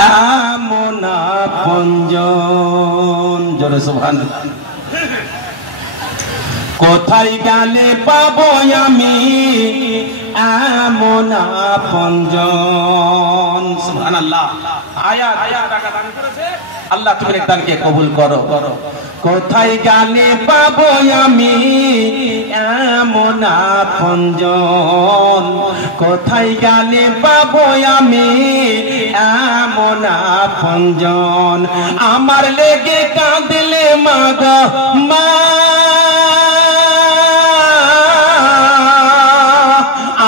এমন আপনজন, জোরে সুবহানাল্লাহ। কোথায় গেলে পাবো আমি এমন আপনজন, সুবহানাল্লাহ। আয়াত টাকা দান করেছে আল্লাহ, তুমি দানকে কবুল করো। কোথায় গেলে পাবো আমি এমন আপনজন, কোথায় গেলে পাবো আমি এমন আপনজন। আমার লেগে কাঁদলে মা গো মা,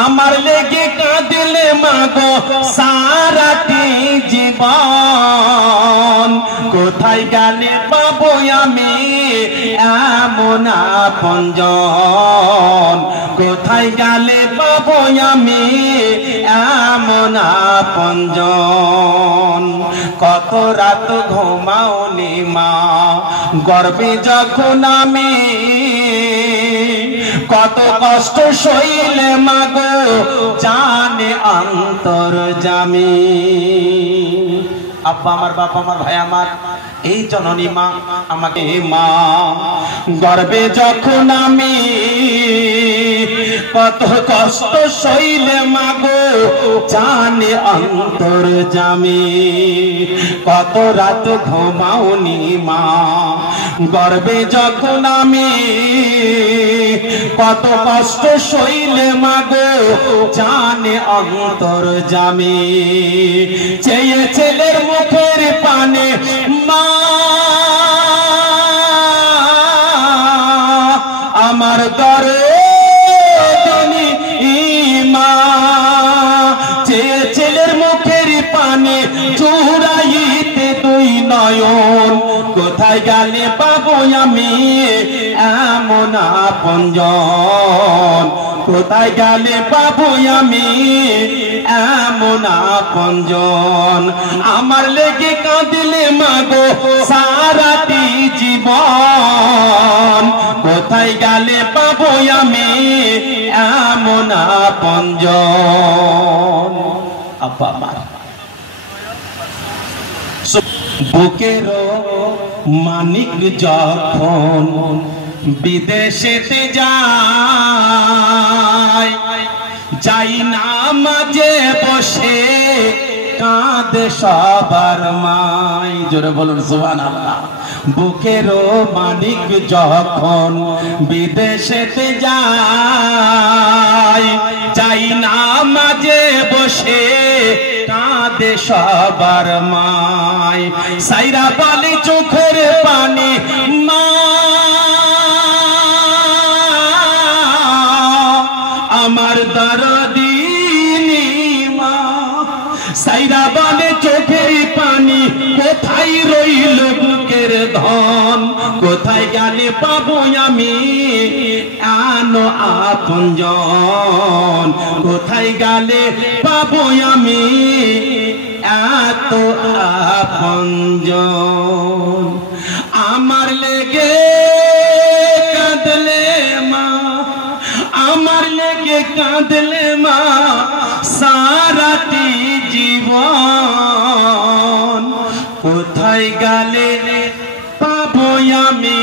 আমার লেগে কাঁদলে মা গো সারাটি জীবন। কোথায় গেলে পাবো আমি এমন আপনজন, কোথায় গেলে পাবো আমি এমন আপনজন। কত রাত ঘুমাওনি মা গর্বে যখন আমি, কত কষ্ট সইলে মা গো জানে অন্তর্যামী। আব্বা আমার, বাবা আমার, ভাই আমার, এই জননী মা আমাকে মা গর্বে যখন আমি, কত কষ্ট সইলে মা গো জানে অন্তর্যামী। কত রাত ঘুমাওনি মা গর্বে যখন আমি, কত কষ্ট সইলে মা গো জানে অন্তর্যামী। চেয়ে ছেলের মুখের পানে মা আমার দরদিনী মা, চেয়ে ছেলের মুখের পানে চুরাইতে দুই নয়ন। কোথায় গেলে পাবো আমি এমন আপনজন, কোথায় গেলে পাবো আমি এমন আপনজন। আমার লেগে কাঁদলে মা গো সারাটি জীবন। কোথায় গেলে পাবো আমি এমন আপনজন। আব্বা আমার বুকের মানিক যখন বিদেশেতে যায়, যাই না মাঝে বসে কাঁদে সবার মাই, জোরে বলুন সুবহানাল্লাহ। বুকের মানিক যখন বিদেশেতে যায়, যাই না মাঝে বসে কাঁদে সবার মাই। সাইরা বলে চোখের পানি মা আমার দরদিনী মা। সাইরা বলে চোখের পানি কোথায় রইল বুকের ধন। কোথায় গেলে পাবো আমি আনো আপনজন, কোথায় গেলে পাবো আমি এত আপনজন। আমার লেগে কাঁদলে মা, আমার লেগে কাঁদলে মা সারাটি জীবন। কোথায় গেলে পাবো আমি